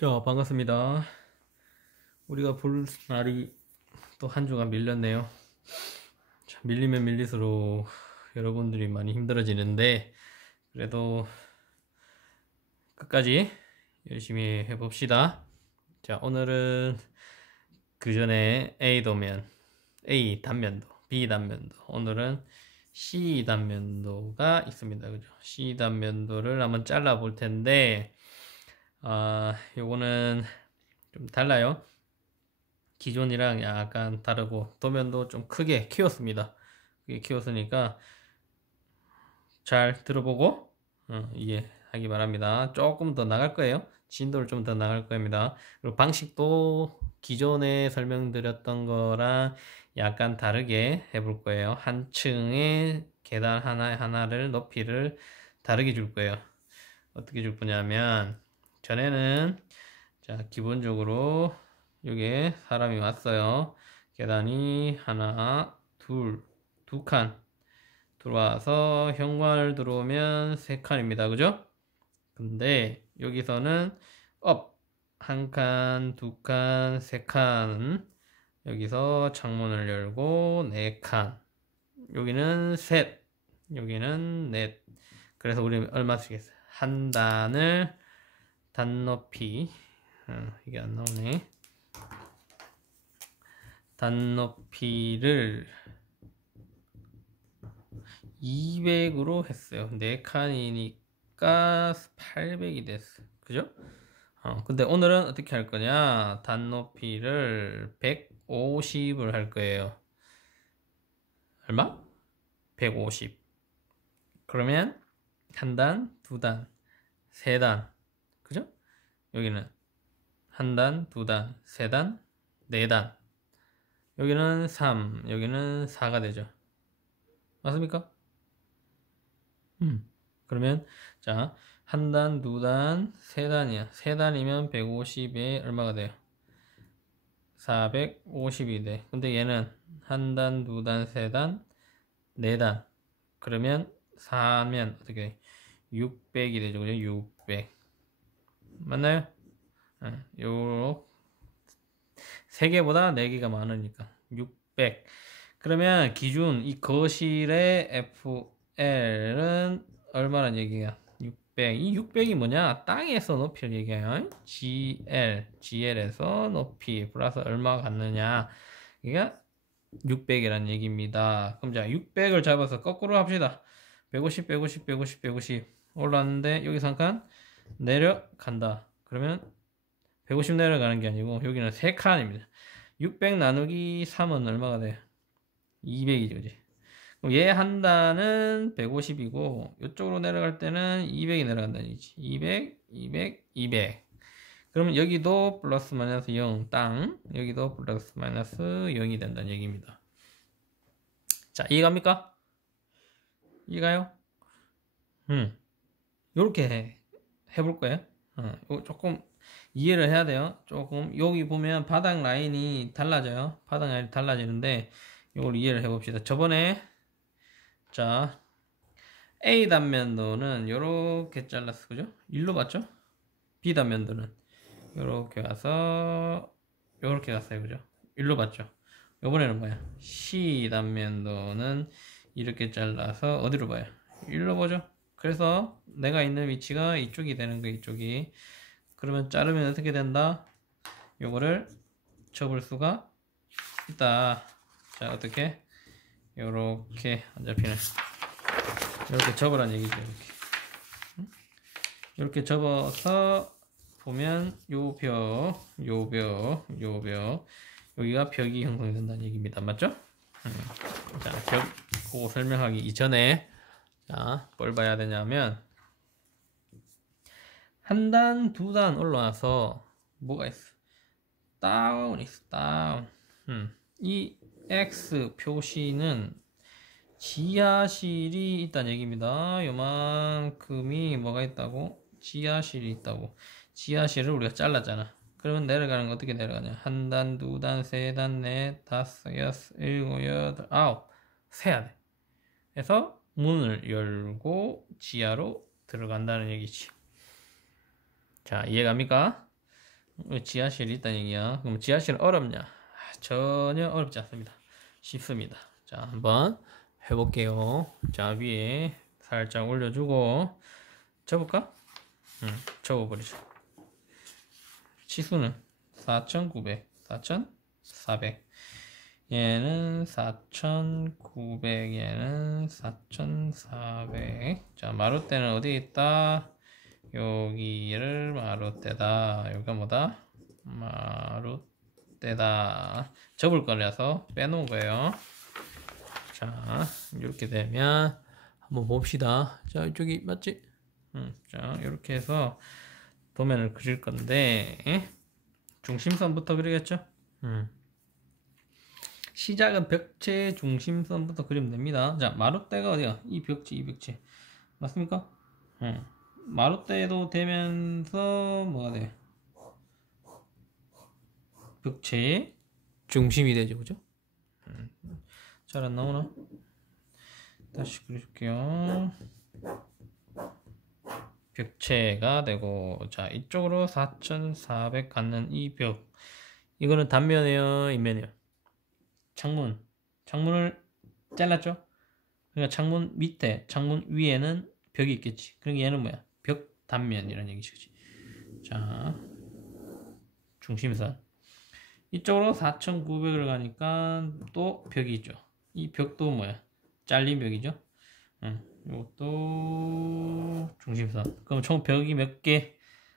자, 반갑습니다. 우리가 볼 날이 또 한 주가 밀렸네요. 자, 밀리면 밀릴수록 여러분들이 많이 힘들어지는데, 그래도 끝까지 열심히 해봅시다. 자, 오늘은 그 전에 A 단면도, B 단면도, 오늘은 C 단면도가 있습니다. 그죠? C 단면도를 한번 잘라 볼 텐데, 요거는 좀 달라요. 기존이랑 약간 다르고 도면도 좀 크게 키웠습니다. 크게 키웠으니까 잘 들어보고 이해하기 바랍니다. 조금 더 나갈 거예요. 진도를 좀 더 나갈 겁니다. 그리고 방식도 기존에 설명드렸던 거랑 약간 다르게 해볼 거예요. 한 층에 계단 하나를 높이를 다르게 줄 거예요. 어떻게 줄 거냐면 전에는 자 기본적으로 여기에 사람이 왔어요. 계단이 하나, 두 칸 들어와서 현관을 들어오면 세 칸입니다. 그죠? 근데 여기서는 한 칸, 두 칸, 세 칸. 여기서 창문을 열고 네 칸. 여기는 셋. 여기는 넷. 그래서 우리 얼마 쓰겠어요? 한 단을 단높이. 이게 안 나오네. 단높이를 200으로 했어요. 4칸이니까 800이 됐어. 그죠? 근데 오늘은 어떻게 할 거냐? 단높이를 150을 할 거예요. 얼마? 150. 그러면 한 단, 두 단, 세 단. 그죠? 여기는 한 단, 두 단, 세 단, 네 단. 여기는 3, 여기는 4가 되죠. 맞습니까? 그러면 자, 한 단, 두 단, 세 단이야. 세 단이면 150에 얼마가 돼요? 450이 돼. 근데 얘는 한 단, 두 단, 세 단, 네 단. 그러면 4면 어떻게 돼? 600이 되죠. 그죠? 600. 맞나요? 요 3개보다 4개가 많으니까 600. 그러면 기준 이 거실의 FL은 얼마란 얘기야? 600. 이 600이 뭐냐? 땅에서 높이를 얘기해요. GL에서 높이 플러스 얼마가 같느냐? 이게 600이란 얘기입니다. 그럼 자, 600을 잡아서 거꾸로 합시다. 150, 150, 150, 150 올랐는데 여기서 한 칸 내려간다. 그러면 150 내려가는 게 아니고 여기는 3칸입니다. 600 나누기 3은 얼마가 돼요? 200이죠, 그지? 그럼 얘 한 단은 150이고 이쪽으로 내려갈 때는 200이 내려간다는 얘기지. 200, 200, 200. 그러면 여기도 플러스 마이너스 0 땅, 여기도 플러스 마이너스 0이 된다는 얘기입니다. 자, 이해갑니까? 이해가요? 요렇게 해볼 거예요. 이거 조금 이해를 해야 돼요. 조금 여기 보면 바닥 라인이 달라져요. 바닥 라인이 달라지는데 이걸 이해를 해봅시다. 저번에 자 A 단면도는 요렇게 잘랐어. 그죠? 일로 봤죠? B 단면도는 요렇게 와서 요렇게 갔어요. 그죠? 일로 봤죠? 요번에는 뭐야? C 단면도는 이렇게 잘라서 어디로 봐요? 일로 보죠? 그래서 내가 있는 위치가 이쪽이 되는 거예요. 이쪽이. 그러면 자르면 어떻게 된다? 요거를 접을 수가 있다. 자, 어떻게? 요렇게 안 잡히네. 요렇게 접으란 얘기죠. 이렇게 접어서 보면 요 벽, 여기가 벽이 형성된다는 얘기입니다. 맞죠? 자, 벽 그거 설명하기 이전에 자, 뭘 봐야 되냐면 한 단, 두 단 올라와서 뭐가 있어? 다운 있어. 다운. 이 X 표시는 지하실이 있다는 얘기입니다. 요만큼이 뭐가 있다고? 지하실이 있다고. 지하실을 우리가 잘랐잖아. 그러면 내려가는 거 어떻게 내려가냐? 한 단, 두 단, 세 단, 넷, 다섯, 여섯, 일곱, 여덟, 아홉. 세야 돼. 그래서 문을 열고 지하로 들어간다는 얘기지. 자, 이해갑니까? 왜 지하실이 있다는 얘기야. 그럼 지하실은 어렵냐? 전혀 어렵지 않습니다. 쉽습니다. 자, 한번 해볼게요. 자, 위에 살짝 올려주고 접을까? 접어버리죠. 치수는 4,900, 4,400. 얘는 4,900, 얘는 4,400. 자, 마루대는 어디에 있다? 여기를 마루대다. 여기가 뭐다? 마루대다. 접을 거라서 빼놓은 거예요. 자, 이렇게 되면 한번 봅시다. 자, 이쪽이 맞지? 자, 이렇게 해서 도면을 그릴 건데 중심선부터 그리겠죠? 시작은 벽체 중심선부터 그리면 됩니다. 자, 마루대가 어디야? 이 벽체. 맞습니까? 마루대도 되면서 뭐가 돼? 벽체의 중심이 되죠, 그죠? 잘 안 나오나? 다시 그려줄게요. 벽체가 되고, 자, 이쪽으로 4,400 갖는 이 벽. 이거는 단면이에요, 인면이에요? 창문을 잘랐죠? 그러니까 창문 밑에, 창문 위에는 벽이 있겠지. 그러니까 얘는 뭐야? 벽 단면이라는 얘기지. 자, 중심선. 이쪽으로 4,900을 가니까 또 벽이 있죠. 이 벽도 뭐야? 잘린 벽이죠. 이것도 중심선. 그럼 총 벽이 몇 개?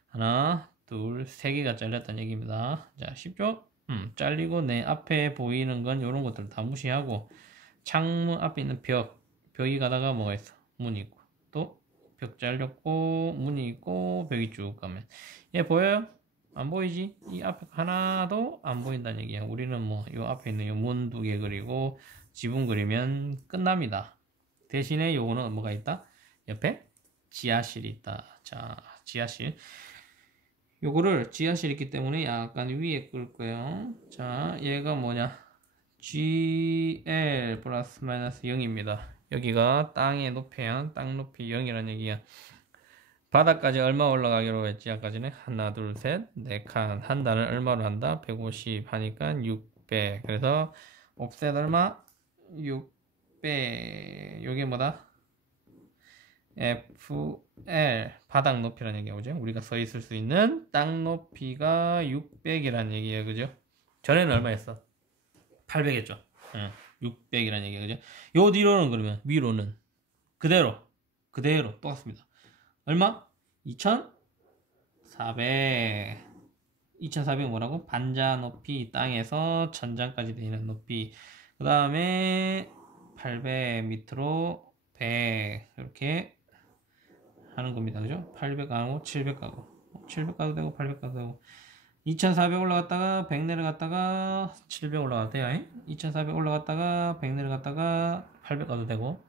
하나, 둘, 세 개가 잘렸다는 얘기입니다. 자, 쉽죠? 잘리고 내 앞에 보이는 건 이런 것들 다 무시하고 창문 앞에 있는 벽이 가다가 뭐가 있어? 문이 있고 또 벽 잘렸고 문이 있고 벽이 쭉 가면 얘 보여요? 안 보이지? 이 앞에 하나도 안 보인다는 얘기야. 우리는 뭐 이 앞에 있는 이 문 두 개 그리고 지붕 그리면 끝납니다. 대신에 요거는 뭐가 있다? 옆에 지하실이 있다. 자, 지하실. 요거를 지하실 있기 때문에 약간 위에 끌 거예요. 자, 얘가 뭐냐? GL 플러스 마이너스 0입니다. 여기가 땅의 높이야. 땅 높이 0이라는 얘기야. 바닥까지 얼마 올라가기로 했지? 아까전에 하나, 둘, 셋, 네 칸. 한 단을 얼마로 한다? 150 하니까 600. 그래서 옵셋 얼마? 600. 요게 뭐다? FL 바닥 높이라는 얘기야, 그죠? 우리가 서 있을 수 있는 땅 높이가 600이라는 얘기예요, 그죠? 전에는 얼마였어? 800했죠. 600이라는 얘기야, 그죠? 요 뒤로는 그러면 위로는 그대로 똑같습니다. 얼마? 2,400. 2,400 뭐라고? 반자 높이, 땅에서 천장까지 되는 높이. 그 다음에 800 밑으로 100 이렇게 하는 겁니다. 그죠? 800 가고 700 가고 700 가도 되고 800 가도 되고 2400 올라갔다가 100 내려갔다가 700 올라가도 돼요. 2400 올라갔다가 100 내려갔다가 800 가도 되고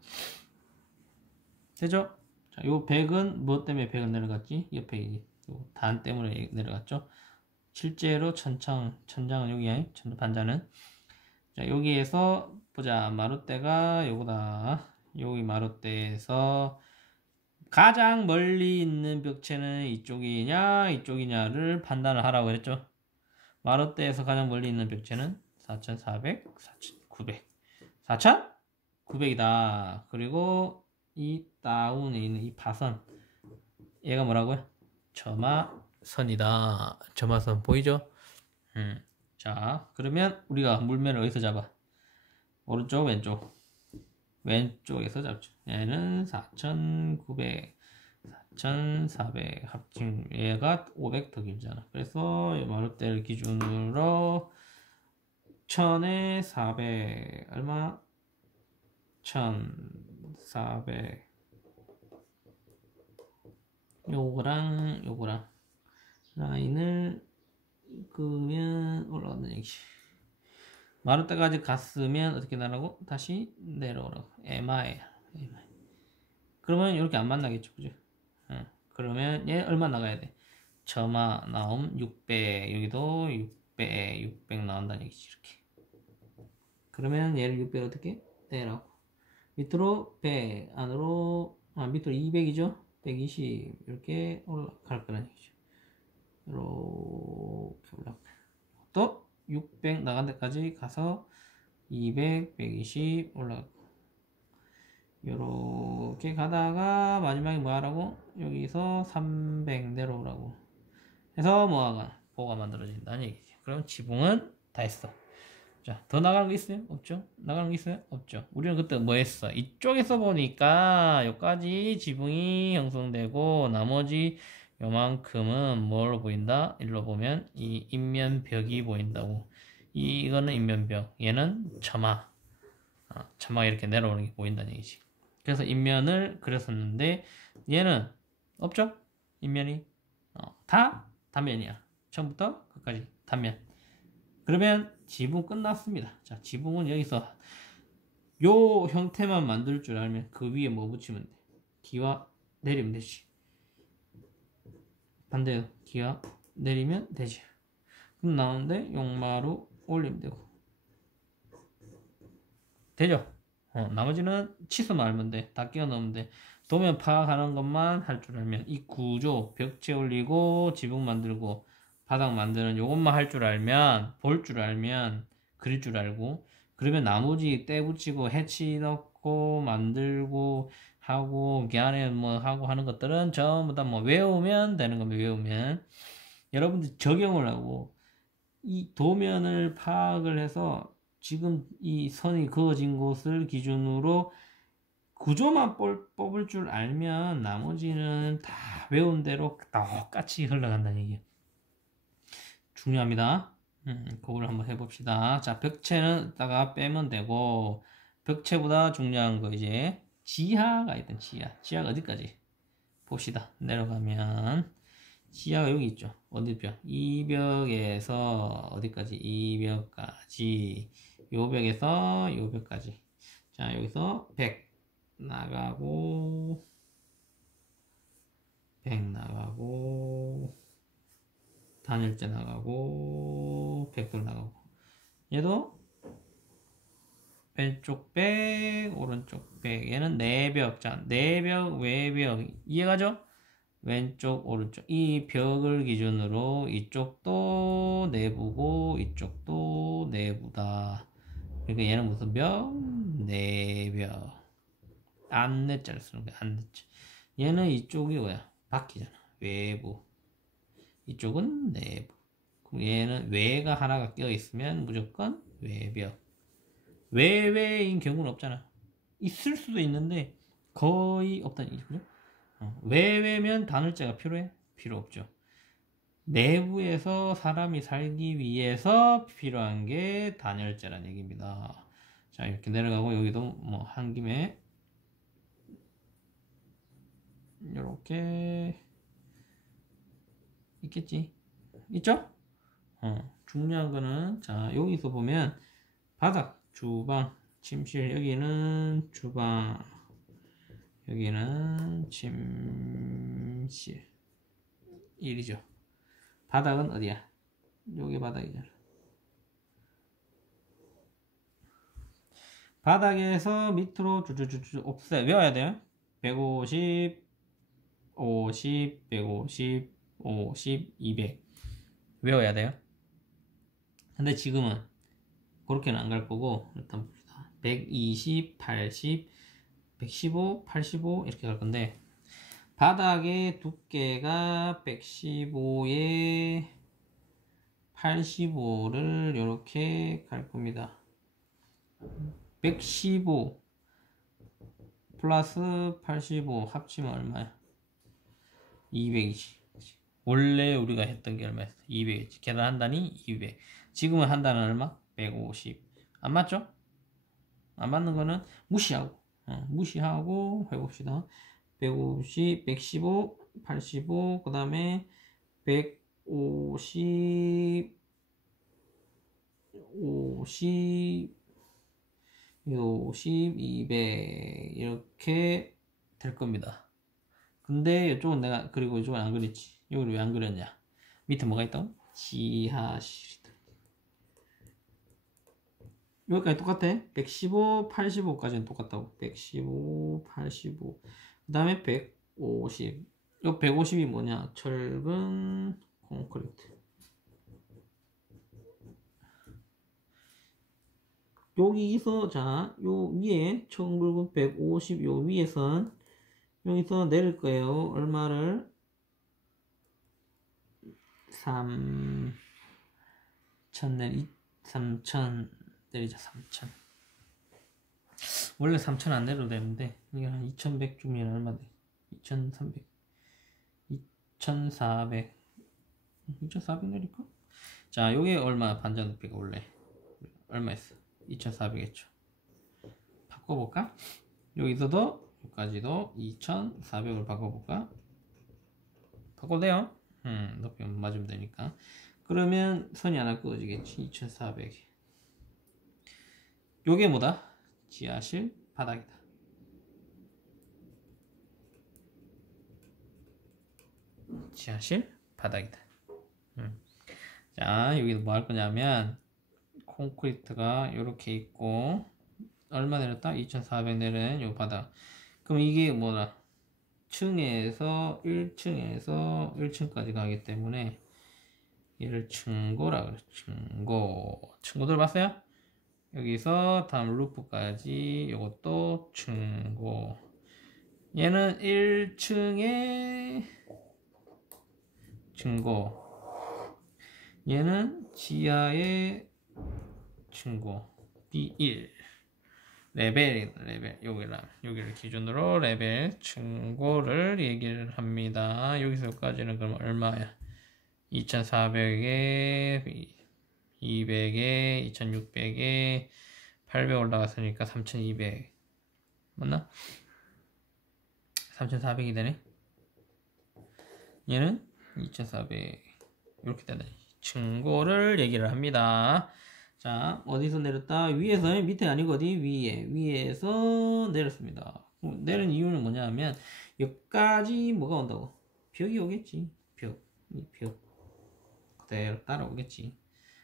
되죠? 자, 요 100은 뭐 때문에 100은 내려갔지? 옆에 요 단 때문에 내려갔죠? 실제로 천장은 여기야. 반자는 자, 여기에서 보자. 마루대가 요거다. 여기 마루대에서 가장 멀리 있는 벽체는 이쪽이냐를 판단을 하라고 했죠. 마루대에서 가장 멀리 있는 벽체는 4,400, 4,900. 4,900이다. 그리고 이 다운에 있는 이 파선 얘가 뭐라고요? 점화선이다. 점화선 보이죠? 자, 그러면 우리가 물면을 어디서 잡아? 오른쪽, 왼쪽. 왼쪽에서 잡죠. 얘는 4,900, 4,400 합친 얘가 500 더 길잖아. 그래서 마루대를 기준으로 1,000에 400 얼마? 1,400 요거랑 라인을 그으면 올라간다는 얘기지. 마루대까지 갔으면 어떻게 나라고? 다시 내려오라고. MI. 그러면 이렇게 안 만나겠죠, 그죠? 그러면 얘 얼마 나가야 돼? 점화 나옴 600. 여기도 600 나온다는 얘기지, 이렇게. 그러면 얘를 600 어떻게? 내라고. 밑으로 100, 안으로, 밑으로 200이죠? 120 이렇게 올라갈 거라는 얘기죠. 600 나간 데까지 가서 200, 120 올라가고 요렇게 가다가 마지막에 뭐 하라고? 여기서 300 내려오라고 해서 뭐가 보가 만들어진다는 얘기지. 그럼 지붕은 다 했어. 자, 더 나가는 거 있어요? 없죠? 나가는 거 있어요? 없죠. 우리는 그때 뭐 했어? 이쪽에서 보니까 여기까지 지붕이 형성되고 나머지 요만큼은 뭘로 보인다? 일로 보면 이 인면벽이 보인다고. 이거는 인면벽, 얘는 처마. 처마가 이렇게 내려오는 게 보인다는 얘기지. 그래서 인면을 그렸었는데 얘는 없죠? 인면이 다 단면이야. 처음부터 끝까지 단면. 그러면 지붕 끝났습니다. 자, 지붕은 여기서 요 형태만 만들 줄 알면 그 위에 뭐 붙이면 돼? 기와 내리면 되지. 반대로 기와 내리면 되지. 그럼 나오는데 용마로 올리면 되고 되죠? 나머지는 치수만 알면 돼. 다 끼워 넣으면 돼. 도면 파악하는 것만 할 줄 알면 이 구조 벽체 올리고 지붕 만들고 바닥 만드는 요것만 할 줄 알면 볼 줄 알면 그릴 줄 알고 그러면 나머지 때 붙이고 해치 넣고 만들고 하고 그 안에 뭐 하고 하는 것들은 전부 다 뭐 외우면 되는 겁니다. 외우면 여러분들 적용을 하고 이 도면을 파악을 해서 지금 이 선이 그어진 곳을 기준으로 구조만 뽑을 줄 알면 나머지는 다 외운 대로 똑같이 흘러간다는 얘기예요. 중요합니다. 그걸 한번 해봅시다. 자, 벽체는 이따가 빼면 되고 벽체보다 중요한 거 이제 지하가 있던 지하가 어디까지 봅시다. 내려가면 지하가 여기 있죠. 어디 벽? 이 벽에서 어디까지? 이 벽까지 요 벽에서 요 벽까지. 자, 여기서 100 나가고 100 나가고 단열재 나가고 100돌 나가고 얘도 왼쪽 100 오른쪽 100 얘는 4벽. 자, 4벽 외벽 이해가죠? 왼쪽 오른쪽 이 벽을 기준으로 이쪽도 내부고 이쪽도 내부다. 그러니까 얘는 무슨 벽? 내벽. 안내자를 쓰는 거야. 안내자. 얘는 이쪽이 뭐야? 바뀌잖아. 외부. 이쪽은 내부. 그럼 얘는 외가 하나가 껴 있으면 무조건 외벽. 외외인 경우는 없잖아. 있을 수도 있는데 거의 없다는 얘기죠. 그죠? 외외면 단열재가 필요해? 필요 없죠. 내부에서 사람이 살기 위해서 필요한 게 단열재란 얘기입니다. 자, 이렇게 내려가고 여기도 뭐 한 김에 이렇게 있겠지? 있죠? 중요한 거는 자, 여기서 보면 바닥, 주방, 침실 여기는 주방 여기는 침실 1이죠. 바닥은 어디야? 여기 바닥이잖아. 바닥에서 밑으로 쭉쭉쭉 없애 외워야 돼요. 150 50 150 50 200 외워야 돼요. 근데 지금은 그렇게는 안 갈 거고 일단 봅시다. 120 80 115 85 이렇게 갈 건데 바닥의 두께가 115에 85를 이렇게 갈 겁니다. 115 플러스 85 합치면 얼마야? 200이지. 원래 우리가 했던 게 얼마였어? 200이지. 계산한다니 200. 지금은 한다는 얼마? 150. 안 맞죠? 안 맞는 거는 무시하고 무시하고 해봅시다. 150, 115, 85, 그 다음에 150, 50, 50, 200 이렇게 될 겁니다. 근데 이쪽은 내가 그리고 이쪽은 안 그렸지. 여기를 왜 안 그렸냐? 밑에 뭐가 있다고? 지하실이다. 여기까지 똑같아. 115, 85까지는 똑같다고. 115, 85. 그 다음에 150. 이 150이 뭐냐? 철근 콘크리트. 여기서 자, 요 위에 1950 요 위에선 여기서 내릴 거예요. 얼마를? 3,000 내리자. 3,000. 원래 3,000 안 내려도 되는데 이게 한 2,100 주면 얼마 돼? 2,300 2,400 2,400 내릴까? 자, 요게 얼마 반전 높이가 원래 얼마였어? 2,400 했죠. 바꿔볼까? 여기서도 여기까지도 2,400으로 바꿔볼까? 바꿔도 돼요. 높이 맞으면 되니까. 그러면 선이 하나 그어지겠지. 2,400. 요게 뭐다? 지하실 바닥이다. 지하실 바닥이다. 자, 여기서 뭐 할 거냐면 콘크리트가 이렇게 있고 얼마 내렸다? 2,400 내린 요 바닥. 그럼 이게 뭐다? 층에서 1층에서 1층까지 가기 때문에 얘를 층고라 그래. 층고 들어봤어요? 여기서 다음 루프까지 요것도 층고. 얘는 1층에 층고, 얘는 지하에 층고. B1 레벨이다. 레벨. 여기를 기준으로 레벨 층고를 얘기를 합니다. 여기서 여기까지는 그럼 얼마야? 2,400에 200에 2,600에 800 올라갔으니까 3,200 맞나? 3,400이 되네. 얘는 2,400 이렇게 되네. 층고를 얘기를 합니다. 자, 어디서 내렸다? 위에서, 밑에 아니고 어디? 위에서 내렸습니다. 내린 이유는 뭐냐 하면 여기까지 뭐가 온다고? 벽이 오겠지. 이 벽 그대로 따라오겠지.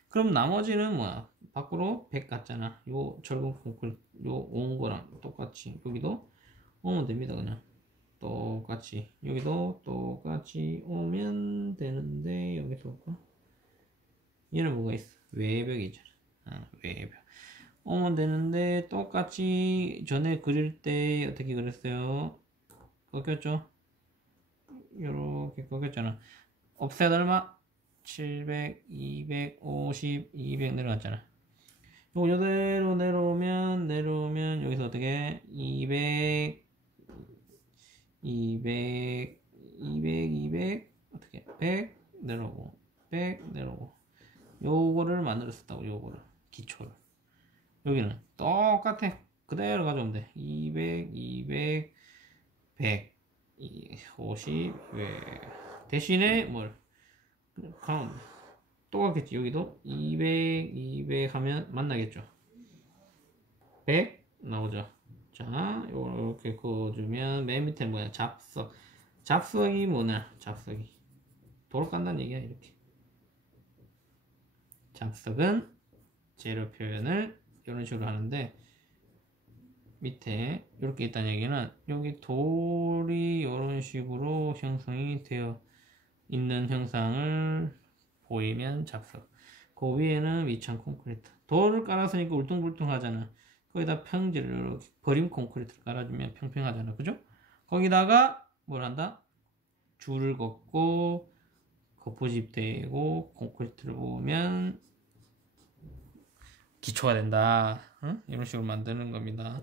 그럼 나머지는 뭐야? 밖으로 100 갔잖아. 요 절근 콘크리트 요 온 거랑 똑같이 여기도 오면 됩니다. 그냥 똑같이 여기도 똑같이 오면 되는데 여기서 볼까? 얘는 뭐가 있어? 외벽이잖아. 외벽 오면 되는데 똑같이 전에 그릴 때 어떻게 그렸어요? 꺾였죠? 요렇게 꺾였잖아. 업셋 얼마? 700, 250, 200 내려갔잖아. 요거 이대로 내려오면 여기서 어떻게 200 어떻게 100 내려오고 100 내려오고 요거를 만들었었다고. 요거를 기초를 여기는 똑같아. 그대로 가져오면 돼. 200 100 50 100 대신에 뭘 가운데 똑같겠지. 여기도 200 하면 만나겠죠. 100 나오죠. 자, 이렇게 그어주면 맨 밑에 뭐야? 잡석이 뭐냐? 잡석이 도로 깐다는 얘기야. 이렇게 잡석은 재료 표현을 이런 식으로 하는데 밑에 이렇게 있다는 얘기는 여기 돌이 이런 식으로 형성이 되어 있는 형상을 보이면 잡석. 그 위에는 위창 콘크리트. 돌을 깔았으니까 울퉁불퉁 하잖아. 거기다 평지를 이렇게 버림 콘크리트를 깔아주면 평평하잖아. 그죠? 거기다가 뭘 한다? 줄을 걷고 거푸집 대고 콘크리트를 부으면 기초가 된다. 응? 이런 식으로 만드는 겁니다.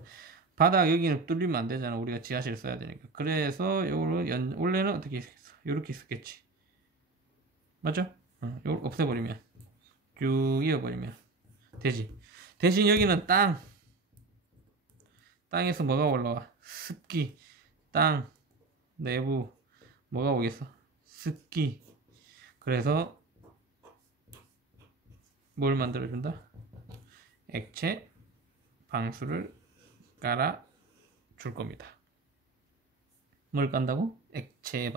바닥 여기는 뚫리면 안 되잖아. 우리가 지하실 써야 되니까. 그래서 요거를 원래는 어떻게 했어? 이렇게 썼겠지. 맞죠? 이걸 없애버리면 쭉 이어버리면 되지. 대신 여기는 땅에서 뭐가 올라와? 습기. 땅 내부 뭐가 오겠어? 습기. 그래서 뭘 만들어준다? 액체 방수를 깔아 줄 겁니다. 뭘 깐다고? 액체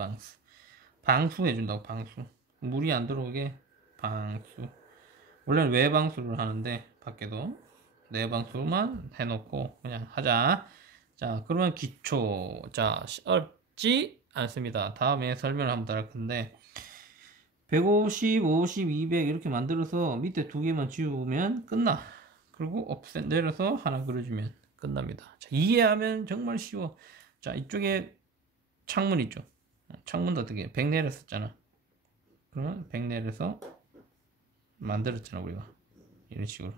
방수 해준다고. 방수. 물이 안 들어오게 방수. 원래는 외방수를 하는데 밖에도 내방수만 해놓고 그냥 하자. 자, 그러면 기초. 자, 어렵지 않습니다. 다음에 설명을 한번 더 할 건데 150, 50, 200 이렇게 만들어서 밑에 두 개만 지우면 끝나. 그리고 옵셋 내려서 하나 그려주면 끝납니다. 자, 이해하면 정말 쉬워. 자, 이쪽에 창문 있죠. 창문도 어떻게 100 내렸었잖아. 그러면 100 내려서 만들었잖아 우리가. 이런 식으로.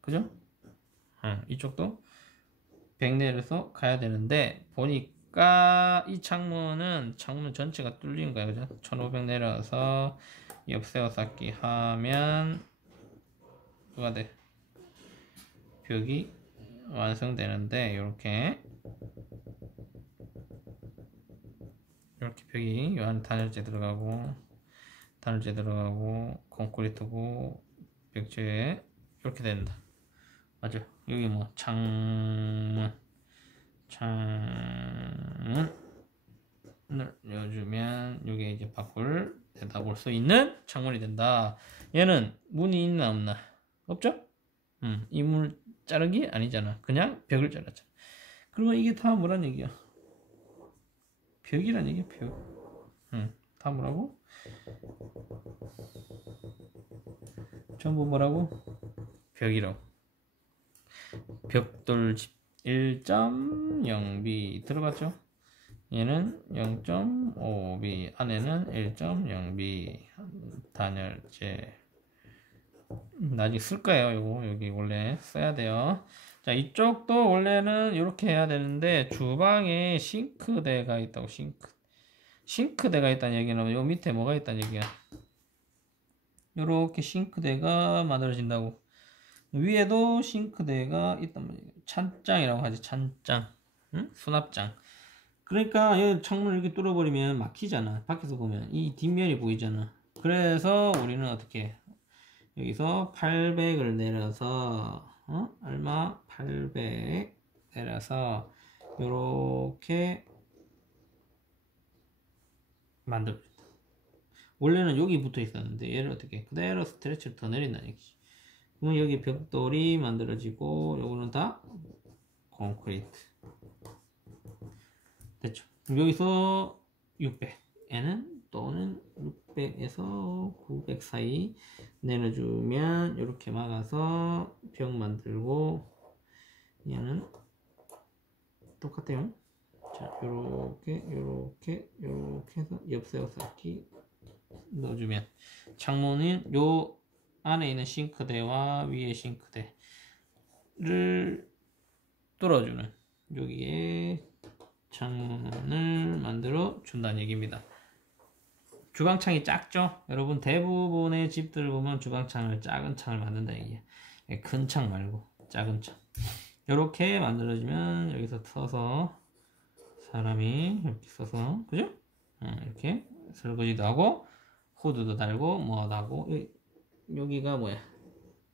그죠? 이쪽도 100 내려서 가야 되는데 보니까 이 창문 전체가 뚫린 거야. 그죠? 1500 내려서 옆세워 쌓기 하면 뭐가 돼? 벽이 완성되는데 이렇게 벽이 요 안에 단열재 들어가고 콘크리트고 벽체에 이렇게 된다. 맞아. 여기 뭐 창문을 넣어주면 여기 이제 밖을 내다볼 수 있는 창문이 된다. 얘는 문이 있나 없나? 없죠? 이 문을 자르기 아니잖아. 그냥 벽을 잘랐잖아. 그러면 이게 다 뭐란 얘기야? 벽이란 얘기야, 벽. 다 뭐라고? 전부 뭐라고? 벽이라고. 벽돌집 1.0b 들어갔죠? 얘는 0.5b, 안에는 1.0b 단열재. 나중에 쓸 거예요. 요거 여기 원래 써야 돼요. 자, 이쪽도 원래는 이렇게 해야 되는데 주방에 싱크대가 있다고. 싱크대가 있다는 얘기는 요 밑에 뭐가 있다는 얘기야. 요렇게 싱크대가 만들어진다고. 위에도 싱크대가 있단 말이에요. 찬장이라고 하지. 찬장. 응? 수납장. 그러니까 여기 창문을 이렇게 뚫어버리면 막히잖아. 밖에서 보면 이 뒷면이 보이잖아. 그래서 우리는 어떻게 해? 여기서 800을 내려서 얼마? 800 내려서 요렇게 만들어준다. 원래는 여기 붙어 있었는데 얘를 어떻게 그대로 스트레치를 더 내린다는 얘기지. 그러면 여기 벽돌이 만들어지고 요거는 다 콘크리트. 됐죠? 그럼 여기서 600에는 또는 600에서 900 사이 내려주면 이렇게 막아서 벽 만들고 얘는 똑같아요. 자, 요렇게 해서 옆세워 쌓기 넣어주면 창문은 요 안에 있는 싱크대와 위에 싱크대를 뚫어주는 여기에 창문을 만들어 준다는 얘기입니다. 주방창이 작죠? 여러분 대부분의 집들을 보면 주방창을 작은 창을 만든다는 얘기예요. 큰 창 말고 작은 창. 이렇게 만들어지면 여기서 서서 사람이 이렇게 서서 그죠? 이렇게 설거지도 하고 후드도 달고 뭐도 하고 여기가 뭐야?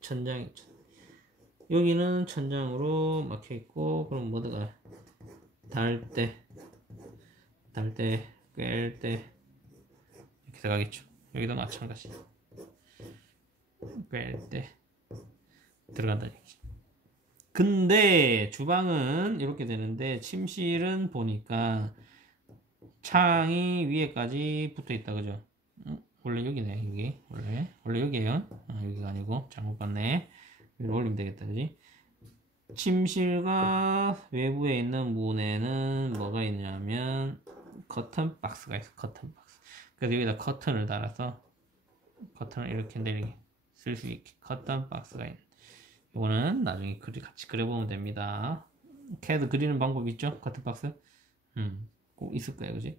천장이죠. 여기는 천장으로 막혀 있고 그럼 뭐가 달 때, 꿰 때 이렇게 들어가겠죠. 여기도 마찬가지. 꿰 때 들어간다는 얘기죠. 근데 주방은 이렇게 되는데 침실은 보니까 창이 위에까지 붙어 있다, 그죠? 원래 여기네, 여기. 원래 여기에요. 여기가 아니고 잘못 봤네. 위로 올리면 되겠다, 그지? 침실과 외부에 있는 문에는 뭐가 있냐면 커튼 박스가 있어. 커튼 박스. 그래서 여기다 커튼을 달아서 커튼을 이렇게 내리게 쓸 수 있게 커튼 박스가 있는. 이거는 나중에 같이 그려보면 됩니다. CAD 그리는 방법 있죠? 커튼 박스. 꼭 있을 거예요, 그지?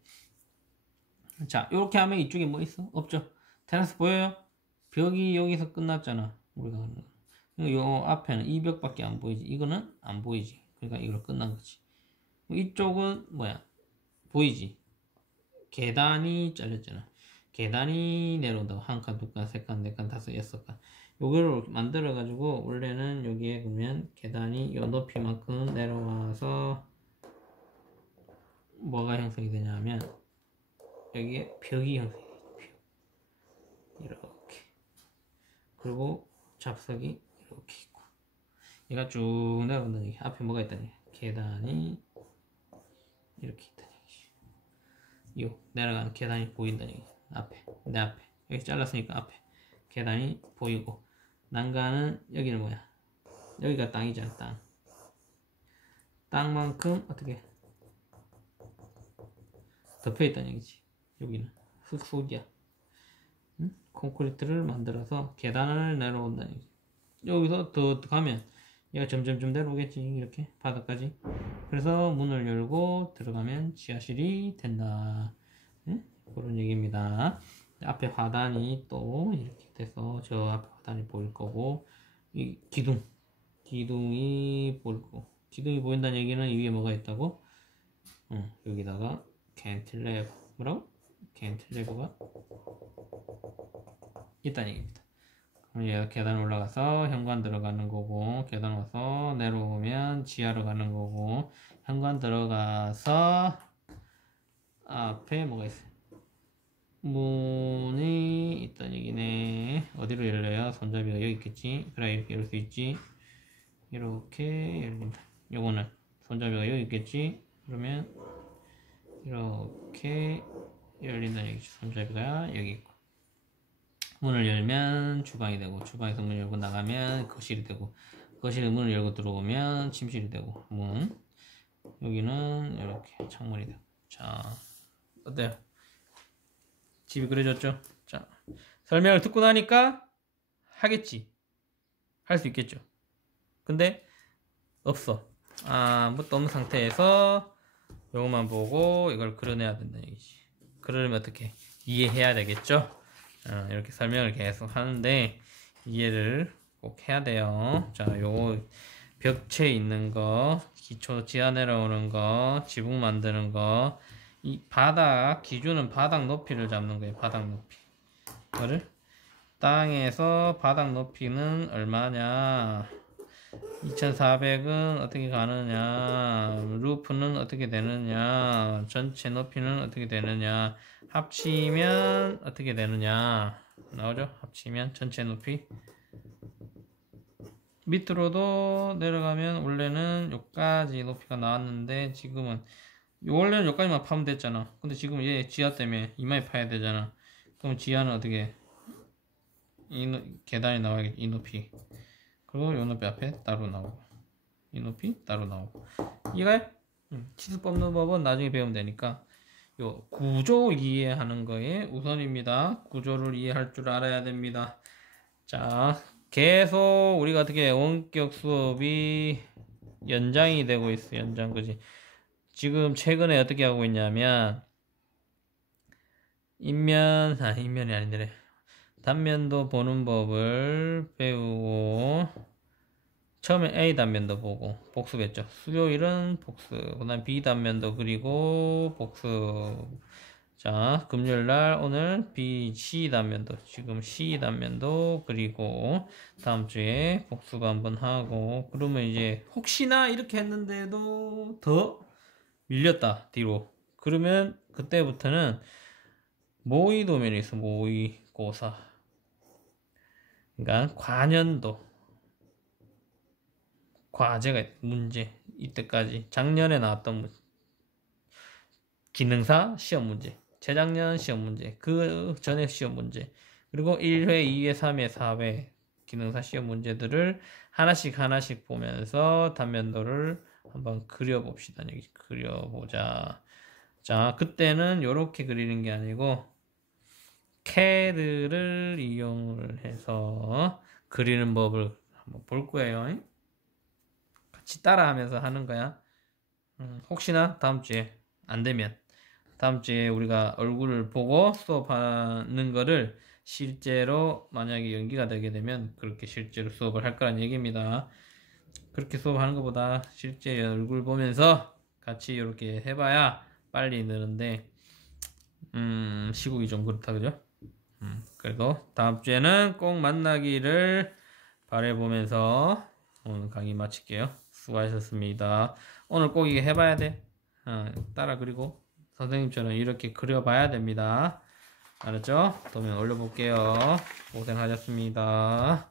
자, 이렇게 하면 이쪽에 뭐 있어? 없죠? 테라스 보여요? 벽이 여기서 끝났잖아. 우리가 하는 거. 요 앞에는 이 벽밖에 안 보이지. 이거는 안 보이지. 그러니까 이걸로 끝난 거지. 이쪽은 뭐야? 보이지? 계단이 잘렸잖아. 계단이 내려온다고. 한 칸, 두 칸, 세 칸, 네 칸, 다섯, 여섯 칸. 요거를 만들어 가지고 원래는 여기에 보면 계단이 요 높이만큼 내려와서 뭐가 형성이 되냐면 여기에 벽이 형성이 돼요. 이렇게. 그리고 잡석이 이렇게 있고 얘가 쭉 내려온다는 얘기. 앞에 뭐가 있다니? 계단이 이렇게 있다는 얘기. 요 내려가는 계단이 보인다는 얘기. 내 앞에 여기 잘랐으니까 앞에 계단이 보이고 난간은 여기는 뭐야? 여기가 땅이잖아, 땅. 땅만큼 어떻게 덮여있다는 얘기지. 여기는 흙속이야. 응? 콘크리트를 만들어서 계단을 내려온다는 얘기지. 여기서 더 가면 얘가 점점점 내려오겠지. 이렇게 바닥까지. 그래서 문을 열고 들어가면 지하실이 된다. 응? 그런 얘기입니다. 앞에 화단이 또 이렇게 돼서 저 앞에 화단이 보일 거고, 이 기둥이 보일 거고. 기둥이 보인다는 얘기는 이 위에 뭐가 있다고? 여기다가 캔틸레버, 뭐라고? 캔틸레버가 있다는 얘기입니다. 그럼 얘가 계단 올라가서 현관 들어가는 거고, 계단 와서 내려오면 지하로 가는 거고, 현관 들어가서 앞에 뭐가 있어요? 문이 있다는 얘기네. 어디로 열려요? 손잡이가 여기 있겠지. 그래, 이렇게 열 수 있지. 이렇게 열린다. 요거는 손잡이가 여기 있겠지. 그러면 이렇게 열린다는 얘기죠. 손잡이가 여기 있고, 문을 열면 주방이 되고, 주방에서 문을 열고 나가면 거실이 되고, 거실에 문을 열고 들어오면 침실이 되고, 문 여기는 이렇게 창문이 되고. 자, 어때요? 집이 그려졌죠? 자, 설명을 듣고 나니까 하겠지. 할 수 있겠죠. 근데 없어. 아무것도 없는 상태에서 요것만 보고 이걸 그려내야 된다는 얘기지. 그러려면 어떻게? 이해해야 되겠죠? 이렇게 설명을 계속 하는데 이해를 꼭 해야 돼요. 자, 요거 벽체 있는 거, 기초 지하 내려오는 거, 지붕 만드는 거, 이 바닥 기준은 바닥 높이를 잡는 거예요. 바닥 높이. 이거를 땅에서 바닥 높이는 얼마냐? 2400은 어떻게 가느냐, 루프는 어떻게 되느냐, 전체 높이는 어떻게 되느냐, 합치면 어떻게 되느냐 나오죠? 합치면 전체 높이. 밑으로도 내려가면 원래는 여기까지 높이가 나왔는데 지금은 원래는 여기까지만 파면 됐잖아. 근데 지금 얘 지하 때문에 이마에 파야 되잖아. 그럼 지하는 어떻게 계단이 나와야겠지. 이 높이. 그리고 요 높이 앞에 따로 나오고, 이 높이 따로 나오고. 이거야? 치수 뽑는 법은 나중에 배우면 되니까 요 구조 이해하는 거에 우선입니다. 구조를 이해할 줄 알아야 됩니다. 자, 계속 우리가 어떻게 원격 수업이 연장이 되고 있어. 연장, 그지? 지금 최근에 어떻게 하고 있냐면 인면이 아니더래. 단면도 보는 법을 배우고, 처음에 A 단면도 보고 복습했죠. 수요일은 복습, 그 다음 B 단면도 그리고 복습. 자, 금요일날 오늘 B, C 단면도, 지금 C 단면도 그리고 다음 주에 복습 한번 하고, 그러면 이제 혹시나 이렇게 했는데도 더 밀렸다 뒤로, 그러면 그때부터는 모의 도면이 있어. 모의고사. 그러니까 관연도 과제가 문제, 이때까지 작년에 나왔던 문제, 기능사 시험 문제, 재작년 시험 문제, 그 전에 시험 문제, 그리고 1회, 2회, 3회, 4회 기능사 시험 문제들을 하나씩 보면서 단면도를 한번 그려봅시다. 여기 그려보자. 자, 그때는 이렇게 그리는 게 아니고 CAD를 이용을 해서 그리는 법을 한번 볼 거예요. 같이 따라하면서 하는 거야. 혹시나 다음 주에 안 되면 다음 주에 우리가 얼굴을 보고 수업하는 거를 실제로 만약에 연기가 되게 되면 그렇게 실제로 수업을 할 거란 얘기입니다. 그렇게 수업하는 것보다 실제 얼굴 보면서 같이 이렇게 해봐야 빨리 느는데 시국이 좀 그렇다, 그죠? 그래도 다음 주에는 꼭 만나기를 바라보면서 오늘 강의 마칠게요. 수고하셨습니다. 오늘 꼭 이게 해봐야 돼. 따라 그리고 선생님처럼 이렇게 그려봐야 됩니다. 알았죠? 도면 올려볼게요. 고생하셨습니다.